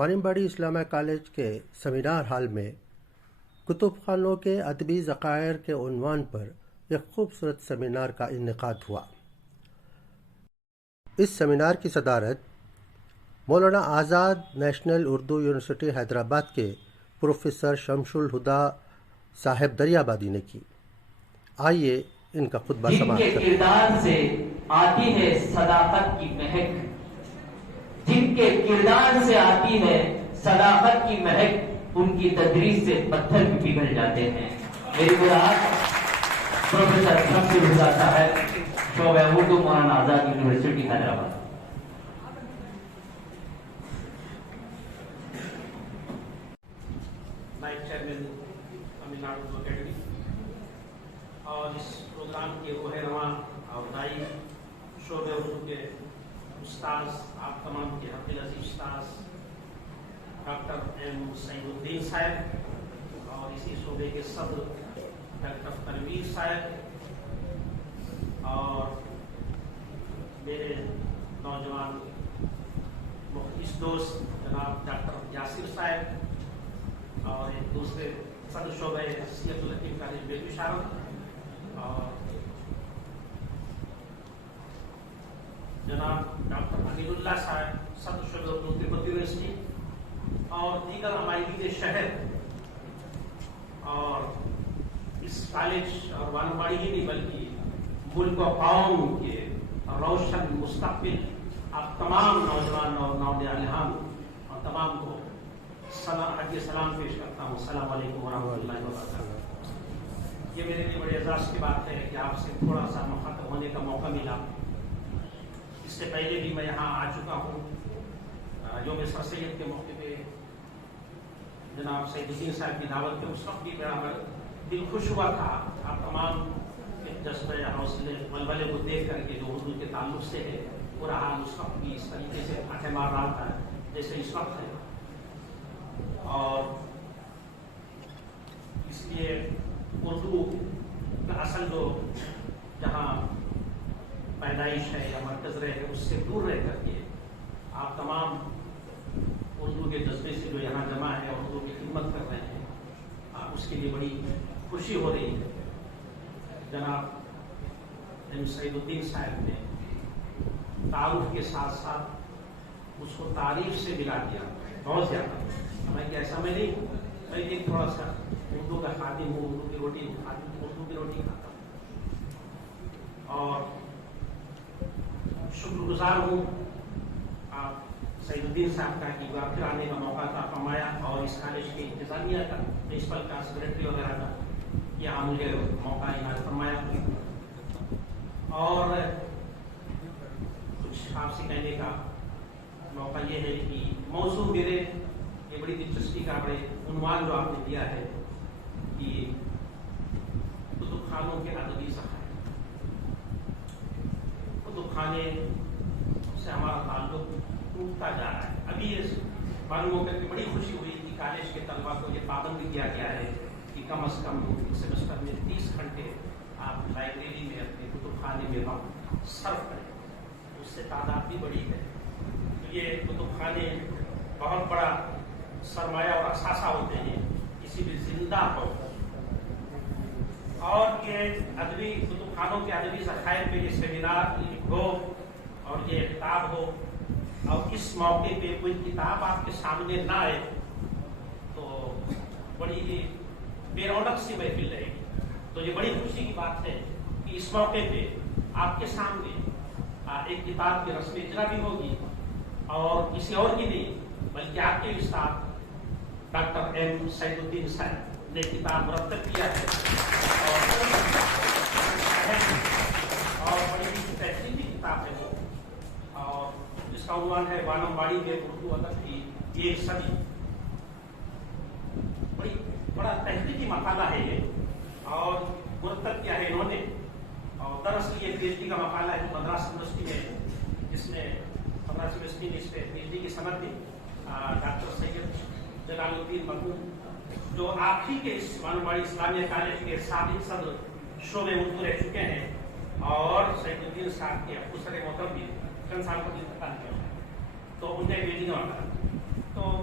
وانمباڑی اسلامیہ college کے seminar hall میں کتب خانوں کے ادبی ذخائر کے عنوان پر ایک خوبصورت سیمینار کا انعقاد ہوا۔ اس سیمینار کی صدارت مولانا آزاد نیشنل اردو یونیورسٹی حیدرآباد کے پروفیسر شمس الہدا صاحب دریابادی نے کی۔ آئیے ان کا خطبہ سماعت کریں۔ جن کے کردار سے آتی ہے صداقت کی مہک، جن کے کردار سے آتی ہے صداقت کی مہک، ان کی تدریس سے پتھر بھی پگھل جاتے ہیں۔ میری مراد پروفیسر شمس الہدا صاحب، شعبہ اردو، مولانا آزاد یونیورسٹی حیدرآباد۔ نائب چیئرمین تمل ناڈو اردو اکیڈمی اور اس پروگرام کے روح رواں اور دائی شعبہ اردو کے استاذ، آپ تمام کے حق العزیز استاذ ڈاکٹر ایم سعید الدین صاحب اور اسی شعبے کے صدر ڈاکٹر تنویر صاحب اور میرے نوجوان مخلص دوست جناب ڈاکٹر یاسر صاحب اور ایک دوسرے صدر شعبہ سید الحکیم کالج بیلوشہر اور جناب ڈاکٹر علیل اللہ صاحب صدر شعبہ اردو تبت یونیورسٹی اور دیگر عمائدین شہر اور اس کالج اور وانمباڑی ہی نہیں بلکہ ملک و قوم کے روشن مستقبل آپ تمام نوجوان اور نوجوان اور تمام کو سلام پیش کرتا ہوں۔ السلام علیکم ورحمۃ اللہ وبرکاتہ۔ یہ میرے لیے بڑے اعزاز کی بات ہے کہ آپ سے تھوڑا سا مخاطب ہونے کا موقع ملا۔ اس سے پہلے بھی میں یہاں آ چکا ہوں یوم سر سید کے موقع پہ جناب سعید الدین صاحب کی دعوت پہ۔ اس وقت بھی میرا دل خوش ہوا تھا آپ تمام جذبہ حوصلے ولولے کو دیکھ کر کے جو اردو کے تعلق سے ہے پورا حال اس وقت بھی اس طریقے سے آنکھیں مار رہا تھا جیسے اس وقت ہے، اور اس لیے اردو کا اصل جو جہاں پیدائش ہے یا مرکز رہے اس سے دور رہ کر کے آپ تمام اردو کے جذبے سے جو یہاں جمع ہے اور اردو کی خدمت کر رہے ہیں، اس کے لیے بڑی خوشی ہو رہی ہے۔ جناب ایم سعید الدین صاحب نے تعارف کے ساتھ ساتھ اس کو تعریف سے ملا دیا بہت زیادہ۔ میں کہ ایسا میں نہیں ہوں، میں ایک تھوڑا سا اردو کا خادم ہوں، اردو کی روٹی اردو کی روٹی کھاتا ہوں اور شکر گزار ہوں آپ سعید الدین صاحب کا کہ وہ پھر آنے کا موقع تھا فرمایا اور اس کالج کی انتظامیہ کا، پرنسپل کا، سیکرٹری وغیرہ کا یہاں مجھے موقع عنایت فرمایا اور کچھ آپ سے کہنے کا موقع یہ ہے کہ موضوع میرے یہ بڑی دلچسپی کا بڑے عنوان جو آپ نے دیا ہے کہ کتب خانوں کے ادبی ذخائر۔ کتب خانے سے ہمارا تعلق ٹوٹتا جا رہا ہے۔ ابھی معلوم ہو کر کے بڑی خوشی ہوئی کہ کالج کے طلبا کو یہ پابند کیا گیا ہے کہ کم از کم سیمسٹر میں 30 گھنٹے آپ لائبریری میں اپنے کتب خانے میں وقت صرف کریں۔ اس سے تعداد بھی بڑی ہے۔ یہ کتب خانے بہت بڑا سرمایہ اور اثاثہ ہوتے ہیں کسی بھی زندہ ہو، اور یہ ادبی کتب خانوں کے ادبی ذخائر پہ یہ سیمینار ہو اور یہ کتاب ہو اور اس موقع پہ کوئی کتاب آپ کے سامنے نہ آئے تو بڑی ہی بے رونق سی محفل رہے گی۔ تو یہ بڑی خوشی کی بات ہے کہ اس موقع پہ آپ کے سامنے ایک کتاب کی رسم اجرا بھی ہوگی اور کسی اور کی نہیں بلکہ آپ کے استاد ڈاکٹر ایم سعید الدین صاحب نے کتاب مرتب کیا ہے اور بڑی تحقیقی کتاب ہے وہ، اور جس کا عنوان ہے وانمباڑی میں اردو ادب کی ایک صدی۔ بڑا تحقیقی مقالہ ہے یہ اور مرتب کیا ہے انہوں نے، اور دراصل یہ پی ایچ ڈی کا مقالہ ہے مدراس یونیورسٹی میں، جس نے مدراس یونیورسٹی نے اس پہ پی ایچ ڈی کی سند دی۔ ڈاکٹر سید جلال الدین مرحوم جو آخری کے اس وانمباڑی اسلامیہ کالج کے سابق صدر شعبہ اردو رہ چکے ہیں اور سعید الدین صاحب کے دوسرے محترم بھی چند سال قبل انتقال کیا، تو ان کا ایک بیٹی کا مقالہ۔ تو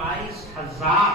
22,000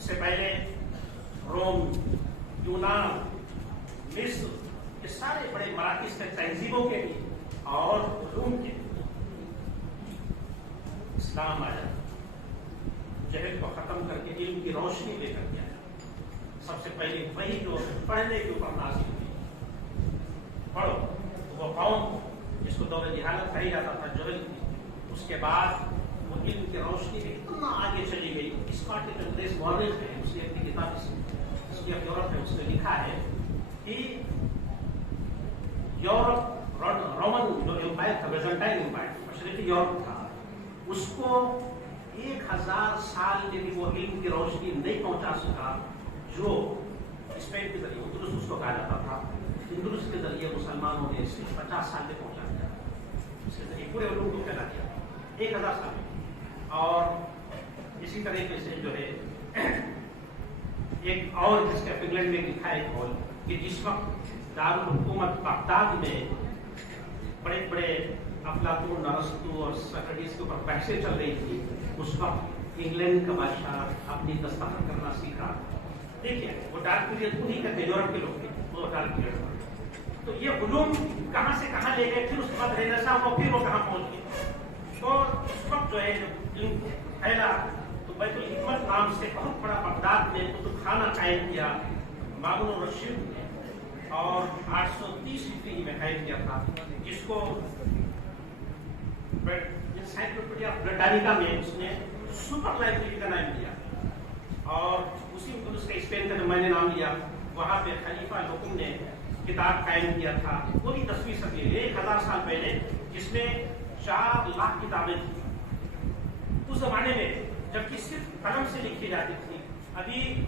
اس سے پہلے روم، یونان، مصر، یہ سارے بڑے مراکز تھے تہذیبوں کے لیے اور علوم کے لیے. اسلام آیا، جہل کو ختم کر کے علم کی روشنی لے کر کے آیا. سب سے پہلے وہی جو پڑھنے کے اوپر نازل ہوئی، پڑھو. وہ قوم جس کو دور جہالت کہا جاتا تھا، جہل کی، اس کے بعد وہ علم کی روشنی میں اتنا آگے چلی گئی. اسکاٹش انگریز مورخ ہے، اس نے اپنی کتاب ہسٹری آف یورپ میں اس نے لکھا ہے کہ یورپ، رومن جو امپائر تھا، بیزنٹائن امپائر، مشرقی یورپ تھا، اس کو 1000 سال میں بھی وہ علم کی روشنی نہیں پہنچا سکا جو اسپین کے ذریعے، اندلس اس کو کہا جاتا تھا، اندلس کے ذریعے مسلمانوں نے صرف 50 سال میں پہنچا دیا. اس کے ذریعے پورے علوم کو پھیلا دیا 1000 سال میں. اور اسی طریقے سے جو ہے ایک اور جس کا انگلینڈ میں لکھا ہے قول کہ جس وقت دارالحکومت بغداد میں بڑے بڑے افلاطون، ارسطو اور سوکریٹس کے اوپر بحثیں چل رہی تھی، اس وقت انگلینڈ کا بادشاہ اپنی دستخط کرنا سیکھا. دیکھیے وہ ڈارک پیریڈ انہیں کہتے ہیں، یورپ کے لوگ تھے وہ ڈارک پیریڈ. تو یہ علوم کہاں سے کہاں لے گئے، پھر اس کے بعد رینیسانس ہوا، پھر وہ کہاں پہنچ گئے. تو اس وقت جو ہے علم پھیلا تو بیت الحکمت نام سے بہت بڑا بغداد میں کتب خانہ قائم کیا مامون الرشید نے، اور 830 ہجری میں قائم کیا تھا، جس کو انسائکلوپیڈیا بریٹانیکا میں اس نے سپر لائبریری کا نام دیا. اور اسی اس کا اسپین کا جو میں نے نام لیا، وہاں پہ خلیفہ الحکم نے کتاب قائم کیا تھا پوری 10ویں صدی 1000 سال پہلے، جس میں 4 لاکھ کتابیں تھیں. اس زمانے میں جبکہ صرف قلم سے لکھی جاتی تھی، ابھی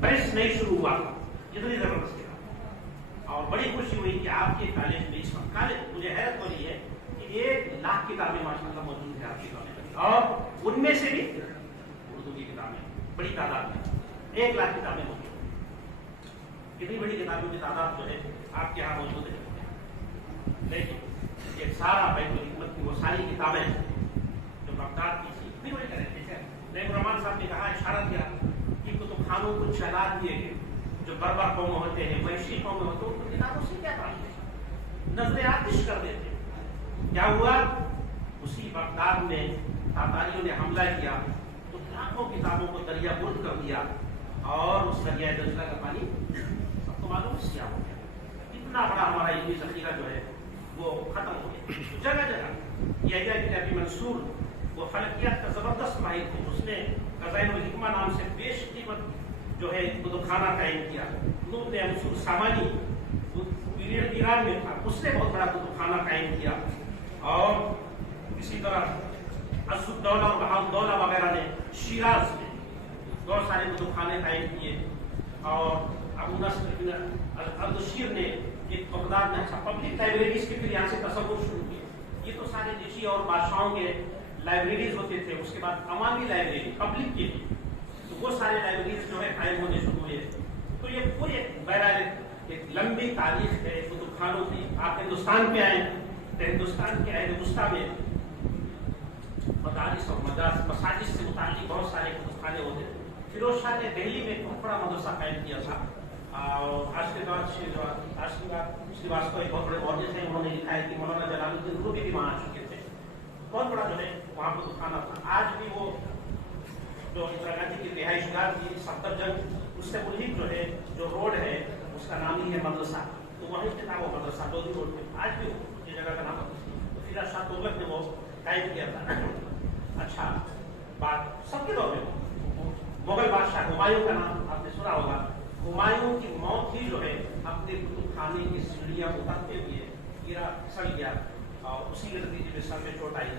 پریس نہیں شروع ہوا تھا، اتنی زبردست کتاب. اور بڑی خوشی ہوئی کہ آپ کے کالج میں، اس وقت کالج مجھے حیرت ہو رہی ہے کہ 1 لاکھ کتابیں ماشاء اللہ موجود ہیں آپ کے کالج میں، اور ان میں سے بھی اردو کی کتابیں بڑی تعداد میں 1 لاکھ کتابیں موجود ہیں. کتنی بڑی کتابوں کی تعداد جو ہے آپ کے یہاں موجود ہے. لیکن یہ سارا بیت الحکمت کی وہ ساری کتابیں جو بغداد کی تھی، اتنی بڑی کریں. نعیم الرحمان صاحب نے کہا، اشارہ کیا کہ کتب خانوں کو چلا دیے گئے. جو بربر قوم ہوتے ہیں، وحشی قوم ہوتے ہیں، ان کی کتابوں سے کیا تعلق، نظر آتش کر دیتے. کیا ہوا، اسی بغداد میں تاتاریوں نے حملہ کیا تو لاکھوں کتابوں کو دریا برد کر دیا، اور اس دریائے دجلہ کا پانی سب کو معلوم کیا ہو گیا. اتنا بڑا ہمارا علمی ذخیرہ جو ہے وہ ختم ہو گیا. جگہ جگہ یہ کہ ابھی منصور وہ فلکیات کا زبردست ماہر تھے، اس نے خزائن الحکمہ نام سے بیش قیمت جو ہے کتب خانہ قائم کیا. نور منصور سامانی پیریڈ ایران میں تھا، اس نے بہت بڑا کتب خانہ قائم کیا. اور اسی طرح عز الدولہ اور بہاء الدولہ وغیرہ نے شیراز میں بہت سارے کتب خانے قائم کیے. اور ابو نصر الدشیر نے ایک بغداد میں پبلک لائبریریز کے پھر یہاں سے تصور شروع کیے. یہ تو سارے نشی اور بادشاہوں کے لائبریریز ہوتے تھے، اس کے بعد عوامی لائبریری پبلک کے لیے، تو وہ سارے لائبریریز جو ہے قائم ہونے شروع ہوئے. تو یہ پورے بہرحال ایک لمبی تاریخ ہے کتب خانوں کی. آپ ہندوستان پہ آئے تو ہندوستان کے عہد وسطیٰ میں مدارس اور مساجد سے متعلق بہت سارے کتب خانے ہوتے تھے. فیروز شاہ نے دہلی میں ایک بہت بڑا مدرسہ قائم کیا تھا. اور آج کے بعد سریواستو ایک بہت بڑے مولوی تھے، انہوں نے لکھا ہے کہ مولانا جلال الدین رومی بھی وہاں آ چکے تھے. بہت بڑا جو ہے وہاں کتب خانہ تھا. آج بھی وہ جو اندرا گاندھی کی رہائش گاہ کی صفدرجنگ، اس سے ملحق جو ہے جو روڈ ہے اس کا نام ہی ہے مدرسہ. تو وہیں پہ تھا وہ مدرسہ لودھی روڈ پہ، آج بھی یہ جگہ کا نام ہے. فیروز شاہ تغلق نے وہ قائم کیا تھا. اچھا بات سب کے دور میں مغل بادشاہ ہمایوں کا نام آپ نے سنا ہوگا. ہمایوں کی موت ہی جو ہے اپنے کتب خانے کی سیڑھیاں اترتے ہوئے گرا پھسل گیا، اور اسی کے نتیجے میں سر میں چوٹ آئی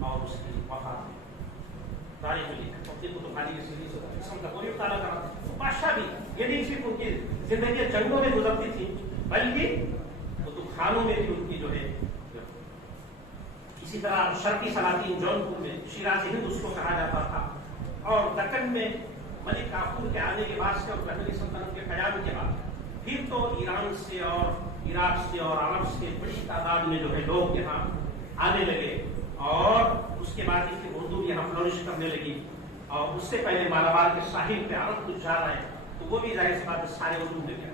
اور اس کی وفات ہوئی. تاریخ میں لکھا اپنی کتب خانے کی سیڑھی سے قسم کا کوئی مطالعہ کرا. تو بادشاہ بھی یہ نہیں صرف ان کی زندگی جنگوں میں گزرتی تھی، بلکہ کتب خانوں میں بھی ان کی جو ہے. اسی طرح شرقی سلاطین جونپور میں شیراز ہند اس کو کہا جاتا تھا. اور دکن میں ملک کافور کے آنے کے بعد سے اور دہلی سلطنت کے قیام کے بعد پھر تو ایران سے اور عراق سے اور عرب سے بڑی تعداد میں جو ہے لوگ یہاں آنے لگے. اور اس کے بعد پھر اردو یہاں فلورش کرنے لگی. اور اس سے پہلے مالابار کے ساحل پہ عرب کچھ جا رہے ہیں تو وہ بھی ظاہر سی بات سارے اردو میں گئے.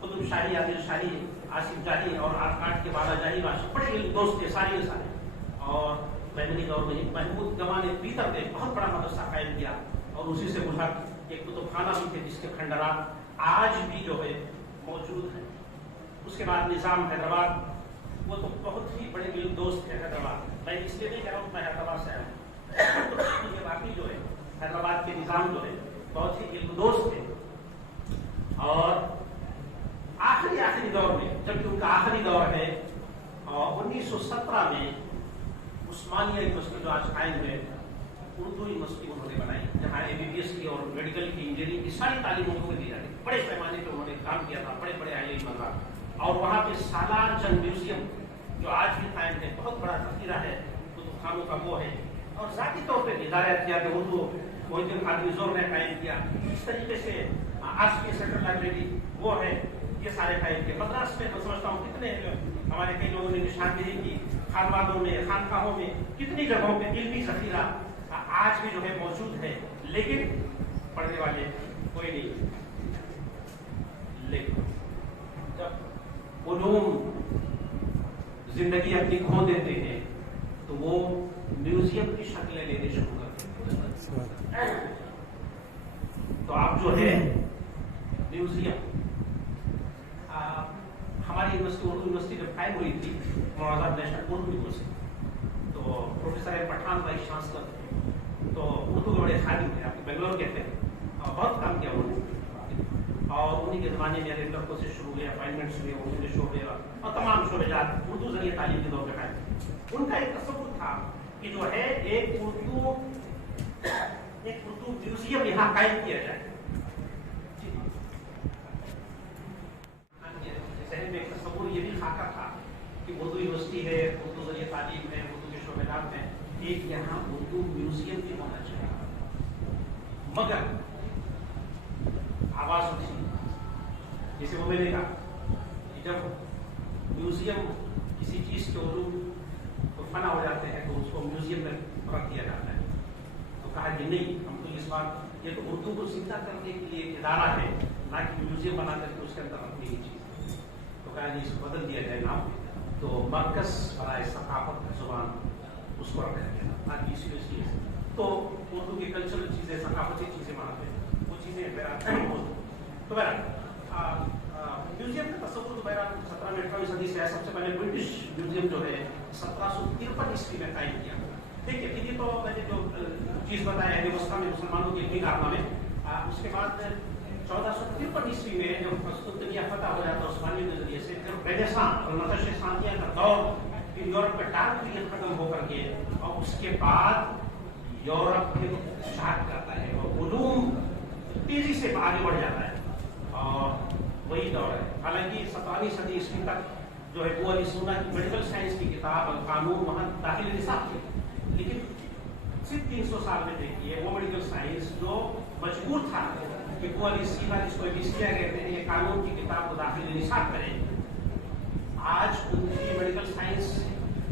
قطب شاہی، عادل شاہی، آصف جاہی اور آرکاٹ کے بالا جاہی بڑے دوست تھے سارے کے سارے. اور میمنی دور میں محمود گواہ نے پیتر میں بہت بڑا مدرسہ قائم کیا اور اسی سے گزرا ایک کتب خانہ بھی تھے جس کے کھنڈرات آج بھی جو ہے موجود ہیں. اس کے بعد نظام حیدرآباد، وہ تو بہت ہی بڑے علم دوست تھے حیدرآباد. میں اس لیے نہیں کہہ رہا ہوں میں حیدرآباد سے آیا ہوں، یہ باقی جو ہے حیدرآباد کے نظام جو ہے بہت ہی علم دوست تھے. اور آخری دور میں جبکہ ان کا آخری دور ہے 1917 میں عثمانیہ یونیورسٹی جو آج قائم ہے، اردو یونیورسٹی انہوں نے بنائی جہاں MBBS کی اور میڈیکل کی، انجینئرنگ کی ساری تعلیم اردو میں دی جاتی. بڑے پیمانے پہ انہوں نے کام کیا تھا، بڑے بڑے IIT بنوا. اور وہاں پہ سالار جنگ میوزیم جو آج بھی قائم ہے، بہت بڑا ذخیرہ ہے کتب خانوں کا وہ ہے. اور ذاتی طور پہ ہدایت کیا کہ اردو محی الدین خادمی زور نے قائم کیا. اس طریقے سے آج کی سینٹرل لائبریری وہ ہے، یہ سارے قائم کیے. مدراس میں میں سمجھتا ہوں کتنے ہمارے کئی لوگوں نے نشاندہی کی، خانوادوں میں، خانقاہوں میں، کتنی جگہوں پہ علمی ذخیرہ آج بھی جو ہے موجود ہے، لیکن پڑھنے والے کوئی نہیں. لیکن جب علوم زندگی اپنی کھو دیتے ہیں تو وہ میوزیم کی شکلیں لینے شروع کرتے ہیں. تو آپ جو ہے میوزیم، ہماری یونیورسٹی اردو یونیورسٹی جب قائم ہوئی تھی، مولانا آزاد نیشنل اردو یونیورسٹی، تو professor M Pathan vice chancellor تھے. تو اردو کے بڑے خادم تھے، آپ کو بنگلور کہتے ہیں، اور بہت کام کیا انہوں نے. اور انہیں کے زمانے میں ریگولر کورسز شروع ہوئے، اپائنٹمنٹس ہوئے اردو کے شعبے اور تمام شعبے جات اردو ذریعے تعلیم کے دور پہ قائم. ان کا ایک تصور تھا کہ جو ہے ایک اردو میوزیم یہاں قائم کیا جائے. ذہن میں ایک تصور یہ بھی خاکہ تھا کہ اردو یونیورسٹی ہے، اردو ذریعے تعلیم ہے، اردو کے شعبے جات میں ایک یہاں اردو میوزیم بھی ہونا چاہیے. مگر آواز اٹھی، جیسے وہ میں نے کہا کہ جب میوزیم کسی چیز کے علوم تو فنا ہو جاتے ہیں تو اس کو میوزیم میں رکھ دیا جاتا ہے. تو کہا کہ نہیں، ہم تو اس بات، یہ تو اردو کو زندہ کرنے کے لیے ادارہ ہے، نہ کہ میوزیم بنا کر کے اس کے اندر رکھنے کی چیز. تو کہا جی اس کو بدل دیا جائے نام، تو مرکز برائے ثقافت زبان اس کو رکھا گیا تاکہ اسی وجہ سے تو اردو کی کلچرل چیزیں، ثقافتی چیزیں وہاں پہ وہ چیزیں بہرحال. تو بہرحال میوزیم کا تصور تو بہرحال 17ویں 18ویں صدی سے ہے. سب سے پہلے برٹش میوزیم جو ہے 1753 عیسوی میں قائم کیا. ٹھیک ہے، یہ تو میں نے جو چیز بتایا ہے وسطیٰ میں مسلمانوں کے علمی کارنامے. اس کے بعد 1453 عیسوی میں جب قسطنطنیہ فتح ہو جاتا عثمانیوں کے ذریعے سے، جب رینیسانس اور نقش ثانیہ کا دور یورپ کا ڈارک پیریڈ ختم ہو کر کے، اور اس کے بعد یورپ پھر اسٹارٹ کرتا ہے اور علوم تیزی سے آگے بڑھ جاتا ہے. اور وہی دور ہے. حالانکہ 17ویں صدی عیسوی تک جو ہے وہ علی سونا کی میڈیکل سائنس کی کتاب القانون وہاں داخل نصاب تھی، لیکن صرف 300 سال میں دیکھیے وہ میڈیکل سائنس جو مجبور تھا کہ وہ علی سینا جس کو کہتے ہیں یہ قانون کی کتاب کو داخل نصاب کرے. آج ان کی میڈیکل سائنس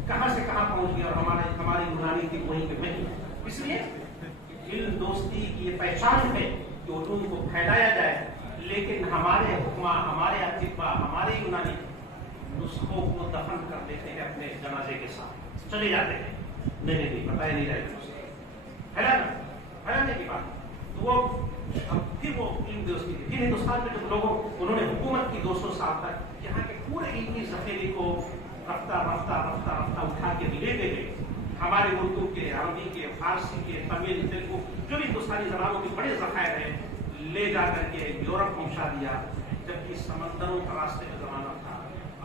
کہاں سے کہاں پہنچ گئی اور ہماری یونانی کی وہیں پہ نہیں. اس لیے علم دوستی کی یہ پہچان ہے کہ علوم کو پھیلایا جائے، لیکن ہمارے حکماں، ہمارے اطباء، ہمارے یونانی نسخوں کو دفن کر دیتے ہیں اپنے جنازے کے ساتھ، چلے جاتے ہیں. نہیں بتایا نہیں رہے حیرانے کی بات. تو وہ پھر وہ علم دوستی تھی. پھر ہندوستان میں جب لوگوں انہوں نے حکومت کی 200 سال تک یہاں کے پورے علمی ذخیرے کو رفتہ اٹھا کے لے گئے. ہمارے اردو کے، عربی کے، فارسی کے، تمل، تیلگو جو بھی ہندوستانی زبانوں کے بڑے ذخائر ہیں لے جا کر کے یورپ پہنچا دیا، جبکہ سمندروں کا راستے کا زمانہ تھا،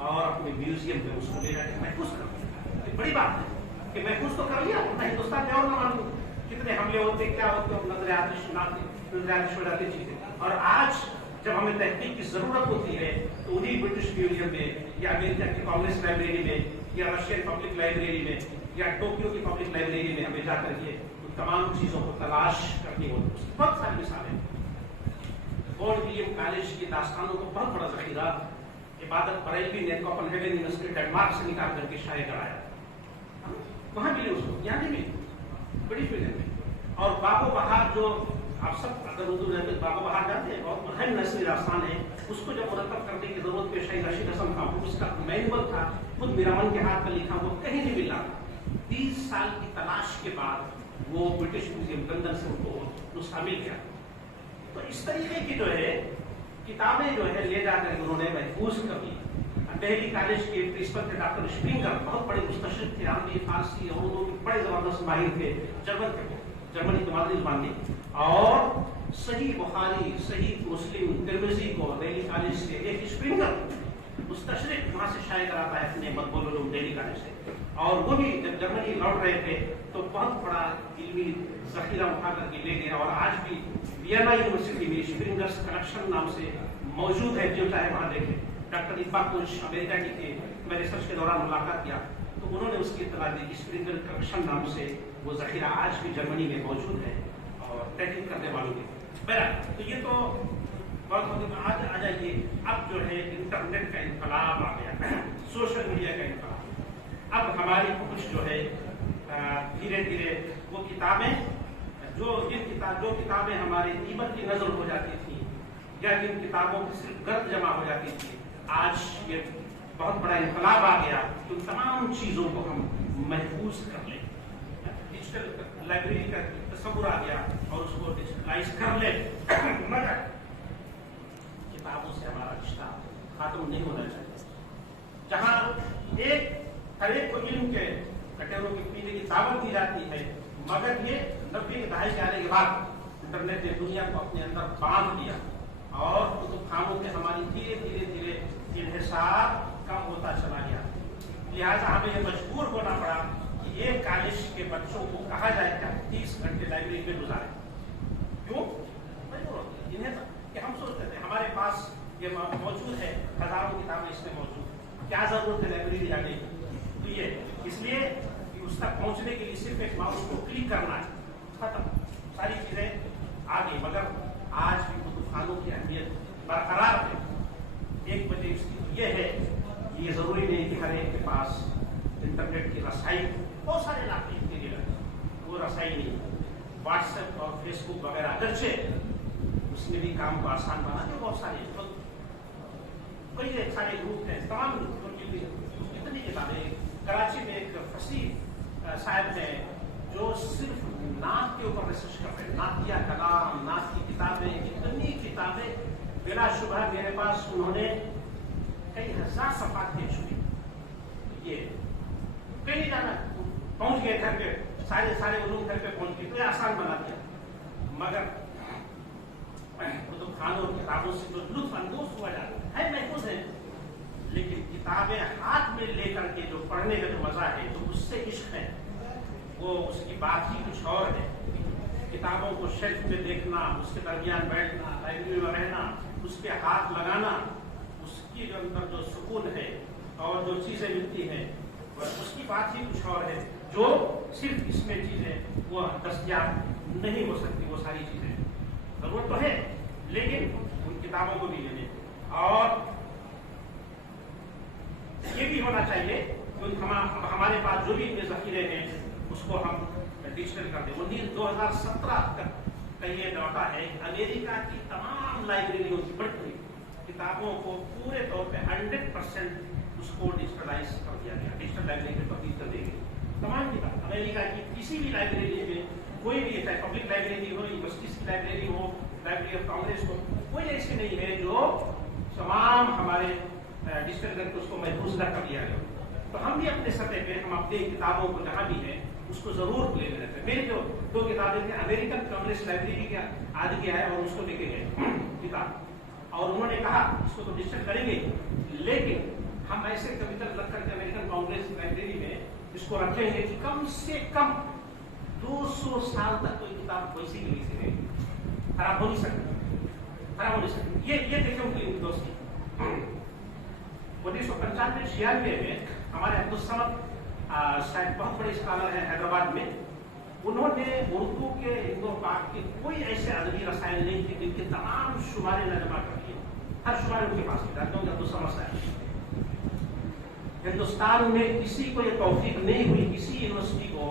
اور اپنے میوزیم میں اس کو لے جا کے محفوظ کر دیا. بڑی بات ہے کہ محفوظ تو کر لیا، ورنہ ہندوستان میں اور نہ معلوم کتنے حملے ہوتے، کیا ہوتے، نظر آتش ہو جاتی چیزیں. اور آج جب ہمیں تحقیق کی ضرورت ہوتی ہے تو انہیں برٹش میوزیم میں یا امریکہ کی کانگریس لائبریری میں یا رشین پبلک لائبریری میں یا ٹوکیو کی پبلک لائبریری میں ہمیں جا کر کے ان تمام چیزوں کو تلاش کرنی ہوتی ہے. بہت ساری مثالیں. فورٹ ولیم کالج کی داستانوں کو بہت بڑا ذخیرہ عبادت بریلوی نے کوپن ہیگن یونیورسٹی ڈنمارک سے نکال کر کے شائع کرایا. وہاں ملی اس کو، یہاں نہیں ملی. برٹش میوزیم میں اور باغ و بہار جو آپ سب اگر اردو میں باغ و بہار جانتے ہیں بہت اہم نثری داستان ہے، اس کو جب مرتب کرنے کی ضرورت پیش آئی رشید حسن تھا، اس کا مینول تھا خود میرامن کے ہاتھ میں لکھا، وہ کہیں نہیں ملا. 30 سال کی تلاش کے بعد وہ برٹش میوزیم لندن سے ان کو نسخہ مل گیا. تو اس طریقے کی جو ہے کتابیں جو ہے لے جا کر انہوں نے محفوظ کر لی. دہلی کالج کے پرنسپل تھے ڈاکٹر اسپرنگر، بہت بڑے مستشرق تھے، عربی فارسی اور اردو کے بڑے زبردست ماہر تھے، جرمنی کی مادری زبان میں، اور صحیح بخاری، صحیح مسلم، ترمذی کو دہلی کالج سے ایک اسپرنگر مستشرق وہاں سے شائع کراتا ہے اپنے مقبول علوم دہلی کالج سے. اور وہ بھی جب جرمنی لوٹ رہے تھے تو بہت بڑا علمی ذخیرہ اٹھا کر کے لے گئے، اور آج بھی وینا یونیورسٹی میں اسپرنگرز کلیکشن نام سے موجود ہے، جو چاہے وہاں دیکھیں. ڈاکٹر اقبا کچھ امریکہ کی تھے، میں ریسرچ کے دوران ملاقات کیا تو انہوں نے اس کی اطلاع دی کہ اسپرنگر کلیکشن نام سے وہ ذخیرہ آج بھی جرمنی میں موجود ہے اور تحقیق کرنے والوں کے. بہرحال تو یہ تو بہت ہوتی. آج آ جائیے، اب جو ہے انٹرنیٹ کا انقلاب آ گیا، سوشل میڈیا کا انقلاب. اب ہماری پہنچ جو ہے دھیرے دھیرے وہ کتابیں جو کتابیں ہمارے دیمن کی نظر ہو جاتی تھیں یا جن کتابوں کی صرف گرد جمع ہو جاتی تھی، آج یہ بہت بڑا انقلاب آ گیا. تو تمام چیزوں کو ہم محفوظ کر لیں، ڈیجیٹل لائبریری کا تصور آ گیا اور اس کو ڈیجیٹلائز کر لیں. مگر کتابوں سے ہمارا رشتہ ختم نہیں ہونا چاہیے. جہاں ہر ایک کو علم کے کٹوروں کے پینے کی دعوت دی جاتی ہے، مگر یہ 90 کے دہائی کے آنے کے بعد انٹرنیٹ نے دنیا کو اپنے اندر باندھ دیا اور کتب خانوں کے ہماری دھیرے دھیرے انحصار کم ہوتا چلا گیا. لہٰذا ہمیں یہ مجبور ہونا پڑا کہ یہ کالج کے بچوں کو کہا جائے کہ 30 گھنٹے لائبریری میں گزاریں. کیوں؟ انہیں کہ ہم سوچتے تھے ہمارے پاس یہ موجود ہے، ہزاروں کتابیں اس میں موجود ہیں، کیا ضرورت ہے لائبریری جانے کی. تو یہ اس لیے کہ اس تک پہنچنے کے لیے صرف ایک ماؤس کو کلک کرنا ہے، ختم، ساری چیزیں آ گئی. مگر آج بھی کتب خانوں کی اہمیت برقرار ہے. ایک وجہ اس کی یہ ہے، یہ ضروری نہیں کہ ہر ایک کے پاس انٹرنیٹ کی رسائی، بہت سارے علاقے کے لیے وہ رسائی نہیں. واٹس ایپ اور فیس بک وغیرہ اگرچہ اس نے بھی کام کو آسان بنا دیا، بہت سارے کئی سارے گروپ ہیں، تمام اتنی کتابیں. کراچی میں ایک فصیح صاحب ہیں جو صرف نعت کے اوپر ریسرچ کر رہے ہیں، نعتیہ کلام، نعت کی کتابیں، اتنی کتابیں. بلا شبہ میرے پاس انہوں نے کئی ہزار صفحات پیش ہوئی. یہ کہیں نہیں جانا، پہنچ گئے گھر پہ، سارے علوم گھر پہ پہنچ گئے، تو یہ آسان بنا دیا. مگر کتب خانوں اور کتابوں سے جو لطف اندوز ہوا جاتا ہے محفوظ ہے، لیکن کتابیں ہاتھ میں لے کر کے جو پڑھنے کا جو مزہ ہے، جو اس سے عشق ہے، وہ اس کی بات ہی کچھ اور ہے. کتابوں کو شیلف میں دیکھنا، اس کے درمیان بیٹھنا، لائبریری میں رہنا، اس پہ ہاتھ لگانا، اس کی جو اندر جو سکون ہے اور جو چیزیں ملتی ہیں اس کی بات ہی کچھ اور ہے، جو صرف اس میں چیزیں وہ دستیاب نہیں ہو سکتی. وہ ساری چیزیں ضرورت تو ہے، لیکن ان کتابوں کو بھی لینے اور یہ بھی ہونا چاہیے کہ ہمارے پاس جو بھی اتنے ذخیرے ہیں اس کو ہم ڈیجیٹل کر دیں. 2017 تک کا یہ ڈاٹا ہے کہ امریکہ کی تمام لائبریریوں کی بڑی بڑی کتابوں کو پورے طور پہ 100% اس کو ڈیجیٹلائز کر دیا گیا، ڈیجیٹل لائبریری میں تبدیل کر دی گئی. تمام کتاب امریکہ کی کسی بھی لائبریری میں، کوئی بھی چاہے پبلک لائبریری ہو، یونیورسٹیز کی لائبریری ہو، لائبریری آف کانگریس ہو، کوئی ایسی نہیں ہے جو تمام ہمارے ڈیجیٹل کر کے اس کو محفوظ نہ کر لیا گیا. تو ہم بھی اپنے سطح پہ ہم اپنی کتابوں کو جہاں بھی ہے اس کو ضرور لے لیتے ہیں. میری جو 2 کتابیں تھیں، امریکن کانگریس لائبریری کا آدمی آیا اور اس کو لے کے گئے کتاب، اور انہوں نے کہا اس کو تو ڈیجیٹل کریں گے، لیکن ہم ایسے کمیٹر رکھ کر کے امریکن کانگریس لائبریری میں اس کو رکھیں گے کہ کم سے کم 200 سال تک کوئی کتاب ویسی کی ویسی رہے گی، خراب ہو نہیں سکتی. یہ دیکھیں ان کی دوستی. 1995-96 میں ہمارے عبدالصمد صاحب بہت بڑے اسکالر ہیں حیدرآباد میں، انہوں نے اردو کے ہند و پاک کے کوئی ایسے ادبی رسائل نہیں تھے جن کے تمام شمارے نہ جمع کر دیے. ہر شمارے ان کے پاس جانتا ہوں عبدالصمد صاحب. ہندوستان میں کسی کو یہ توفیق نہیں ہوئی کسی یونیورسٹی کو